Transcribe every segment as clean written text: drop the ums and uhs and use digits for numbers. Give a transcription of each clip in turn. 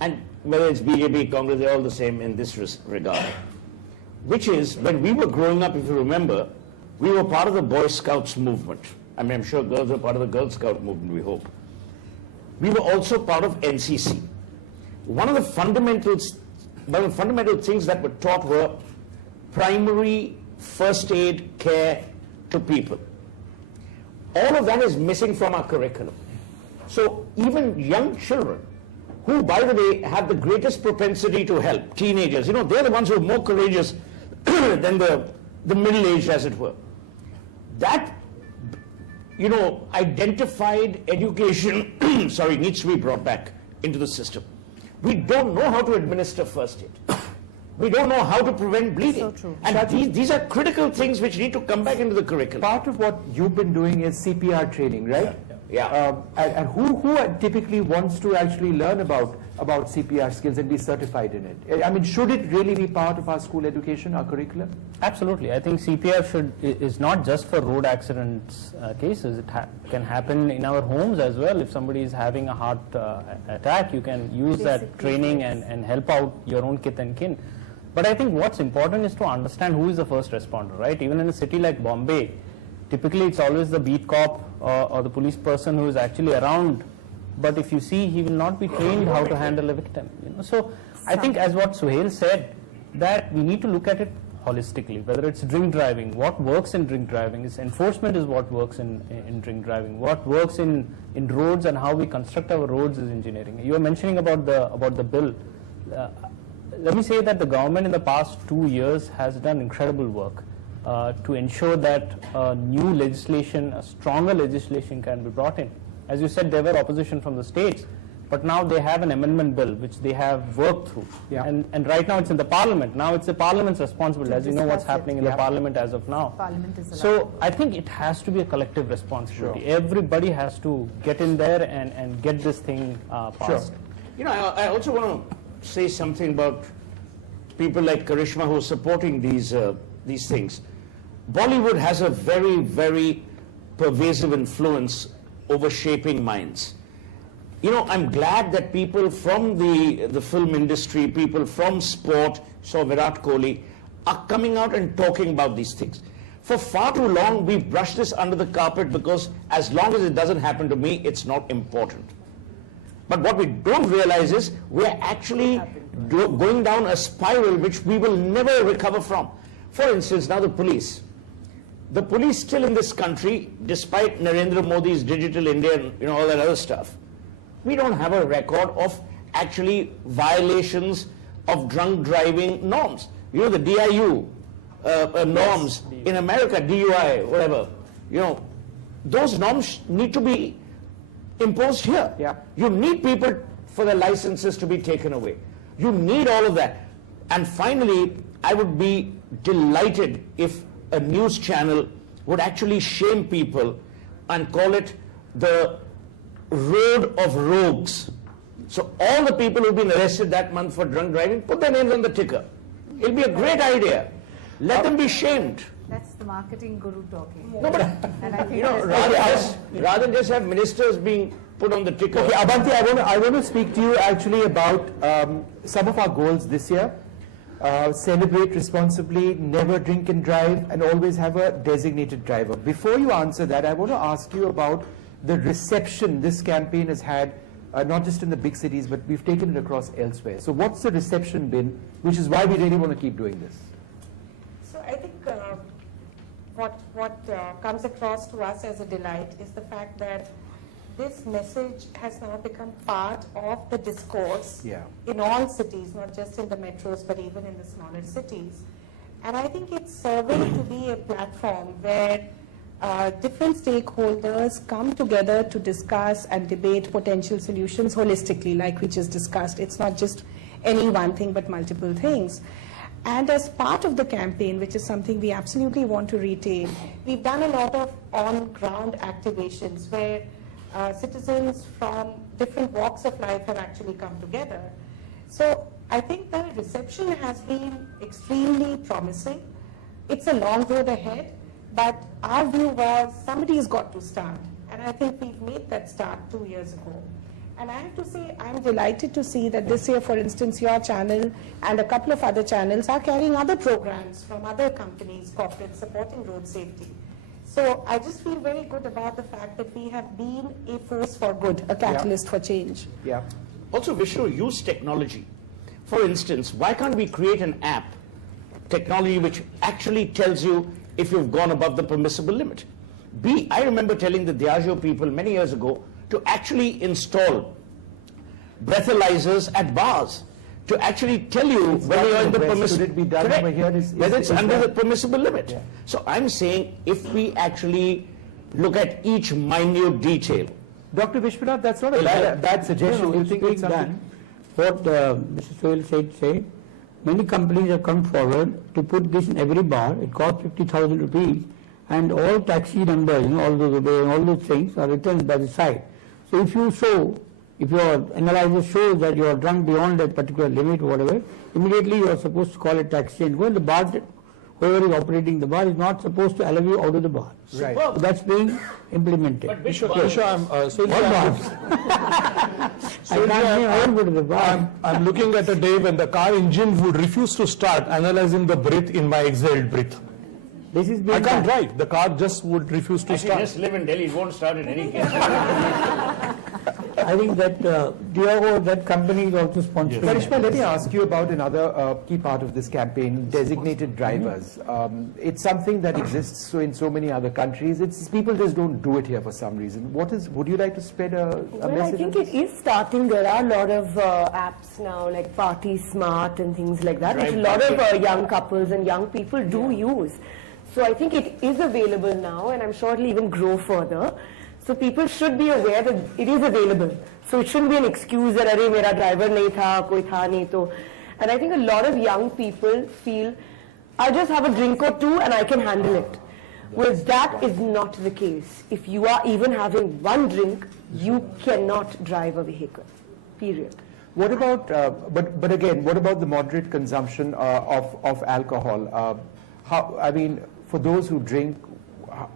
and whether it's BJP, Congress, they're all the same in this regard, which is when we were growing up, if you remember, we were part of the Boy Scouts movement. I mean, I'm sure girls were part of the Girl Scout movement, we hope. We were also part of NCC. One of the fundamental things that were taught were primary first aid care to people. All of that is missing from our curriculum. So even young children, who, by the way, have the greatest propensity to help, teenagers, they're the ones who are more courageous than the middle-aged, as it were. That, identified education, needs to be brought back into the system. We don't know how to administer first aid. We don't know how to prevent bleeding. So true. And these are critical things which need to come back into the curriculum. Part of what you've been doing is CPR training, right? Yeah. And who typically wants to actually learn about CPR skills and be certified in it? I mean, should it really be part of our school education, our curriculum? Absolutely. I think CPR is not just for road accidents cases. It can happen in our homes as well. If somebody is having a heart attack, you can use that training and help out your own kith and kin. But I think what's important is to understand who is the first responder, right? Even in a city like Bombay, typically it's always the beat cop or the police person who is actually around. But if you see, he will not be trained how to handle a victim. So I think, as what Suhail said, that we need to look at it holistically, whether it's drink driving, what works in drink driving is enforcement is what works in drink driving, what works in roads and how we construct our roads is engineering. You were mentioning about the bill. Let me say that the government in the past 2 years has done incredible work to ensure that new legislation, a stronger legislation can be brought in. As you said, there were opposition from the states, but now they have an amendment bill which they have worked through. Yeah. And right now it's in the parliament. Now it's the parliament's responsibility, as you know what's happening in the parliament as of now. Parliament is so I think it has to be a collective responsibility. Sure. Everybody has to get in there and get this thing passed. Sure. I also want to say something about people like Karishma who are supporting these things. Bollywood has a very, very pervasive influence over shaping minds. I'm glad that people from the film industry, people from sport, so Virat Kohli, are coming out and talking about these things. For far too long, we've brushed this under the carpet because as long as it doesn't happen to me, it's not important. But what we don't realize is we're actually going down a spiral which we will never recover from. For instance, now the police. The police still in this country, despite Narendra Modi's Digital India and all that other stuff, we don't have a record of actually violations of drunk driving norms. The DIU norms in America, DUI, whatever, those norms need to be imposed here. Yeah. You need people for their licenses to be taken away. You need all of that. And finally, I would be delighted if a news channel would actually shame people and call it the road of rogues. So all the people who've been arrested that month for drunk driving, put their names on the ticker. It'll be a great idea. Let them be shamed. That's the marketing guru talking. No, but and I think rather than just have ministers being put on the ticker. Okay, Abanti, I want to speak to you actually about some of our goals this year. Celebrate responsibly, never drink and drive, and always have a designated driver. Before you answer that, I want to ask you about the reception this campaign has had, not just in the big cities, but we've taken it across elsewhere. So what's the reception been, which is why we really want to keep doing this? So I think what comes across to us as a delight is the fact that this message has now become part of the discourse in all cities, not just in the metros, but even in the smaller cities. And I think it's serving to be a platform where different stakeholders come together to discuss and debate potential solutions holistically, like we just discussed. It's not just any one thing, but multiple things. And as part of the campaign, which is something we absolutely want to retain, we've done a lot of on-ground activations where citizens from different walks of life have actually come together. So I think the reception has been extremely promising. It's a long road ahead, but our view was somebody's got to start. And I think we've made that start 2 years ago. And I have to say, I'm delighted to see that this year, for instance, your channel and a couple of other channels are carrying other programs from other companies, corporate, supporting road safety. So I just feel very good about the fact that we have been a force for good, a catalyst for change. Yeah. Also, Vishnu, use technology. For instance, why can't we create an app, technology which actually tells you if you've gone above the permissible limit? B, I remember telling the Diageo people many years ago to actually install breathalyzers at bars to actually tell you whether you're in the permissible. Should it be done over here? Whether it's under the permissible limit. Yeah. So I'm saying if we actually look at each minute detail. Dr. Vishwanath, that's not a bad suggestion. Do you think it's something? What Mr. Sohail said, many companies have come forward to put this in every bar. It costs 50,000 rupees, and all taxi numbers, all those things are written by the side. So if your analyzer shows that you are drunk beyond a particular limit or whatever, immediately you are supposed to call a taxi and go. And the bar, whoever is operating the bar, is not supposed to allow you out of the bar. Right. So that's being implemented. But Vishnu, I'm looking at a day when the car engine would refuse to start, analyzing the breath in my exhaled breath. This is I being can't done. drive. The car just would refuse to actually start. just live in Delhi, it won't start in any case. I think that Diageo, that company is also sponsoring. Karishma, let me ask you about another key part of this campaign, designated drivers. It's something that exists in so many other countries. It's people just don't do it here for some reason. Would you like to spread a Well, message? I think it is starting. There are a lot of apps now, like Party Smart and things like that, which a lot of young couples and young people do use. So I think it is available now, and I'm sure it'll even grow further. So people should be aware that it is available. So it shouldn't be an excuse that, "Arey, mera driver nahi tha, koi tha nahi to." And I think a lot of young people feel, "I just have a drink or two and I can handle it." Whereas that is not the case. If you are even having one drink, you cannot drive a vehicle. Period. What about, but again, what about the moderate consumption of alcohol? For those who drink,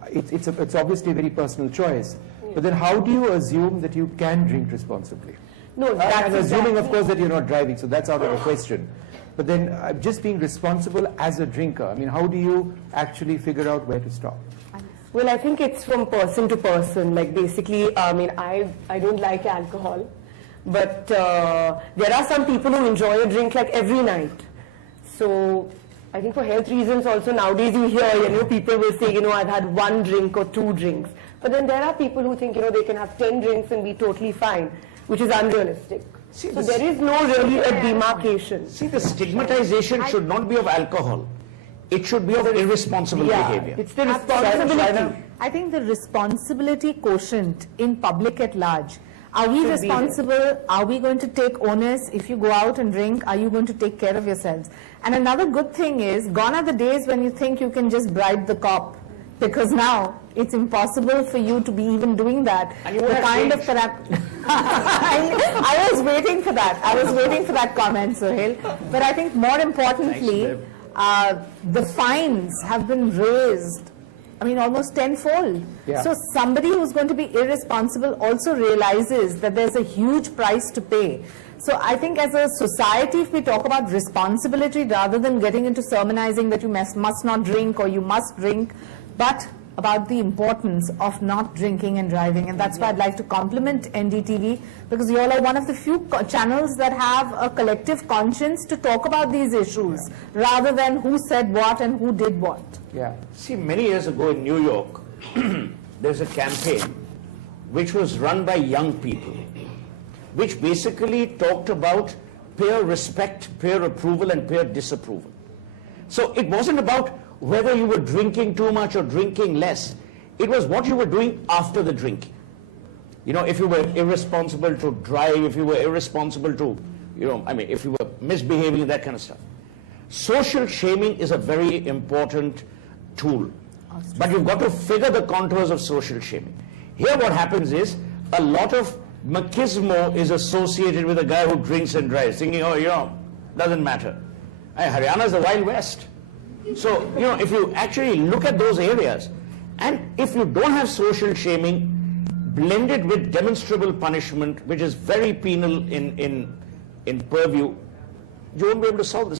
it's obviously a very personal choice. But then how do you assume that you can drink responsibly? No, that's I'm assuming, of exactly- course, that you're not driving, so that's out of the question. But then just being responsible as a drinker, how do you actually figure out where to stop? Well, I think it's from person to person. Like basically, I don't like alcohol, but there are some people who enjoy a drink like every night. So I think for health reasons also nowadays you hear, people will say, I've had one drink or two drinks. But then there are people who think, they can have 10 drinks and be totally fine, which is unrealistic. So there is no really a demarcation. See, the stigmatization should not be of alcohol. It should be of irresponsible behavior. It's the responsibility. I think the responsibility quotient in public at large. Are we Should be there. responsible? Are we going to take onus? If you go out and drink, are you going to take care of yourselves? And another good thing is, gone are the days when you think you can just bribe the cop, because now it's impossible for you to be even doing that. And you The would have kind of changed. I was waiting for that. I was waiting for that comment, Sohail. But I think more importantly, the fines have been raised. Almost tenfold. Yeah. So somebody who's going to be irresponsible also realizes that there's a huge price to pay. So I think as a society, if we talk about responsibility rather than getting into sermonizing that you must not drink or you must drink, but about the importance of not drinking and driving. And that's why I'd like to compliment NDTV, because you all are one of the few channels that have a collective conscience to talk about these issues, rather than who said what and who did what. Yeah. See, many years ago in New York, there's a campaign which was run by young people, which basically talked about peer respect, peer approval, and peer disapproval. So it wasn't about whether you were drinking too much or drinking less. It was what you were doing after the drinking. If you were irresponsible to drive, if you were irresponsible to, if you were misbehaving, that kind of stuff. Social shaming is a very important tool. But you've got to figure the contours of social shaming. Here what happens is, a lot of machismo is associated with a guy who drinks and drives, thinking, doesn't matter. Haryana's the Wild West. So, if you actually look at those areas, and if you don't have social shaming, blended with demonstrable punishment, which is very penal in purview, you won't be able to solve this.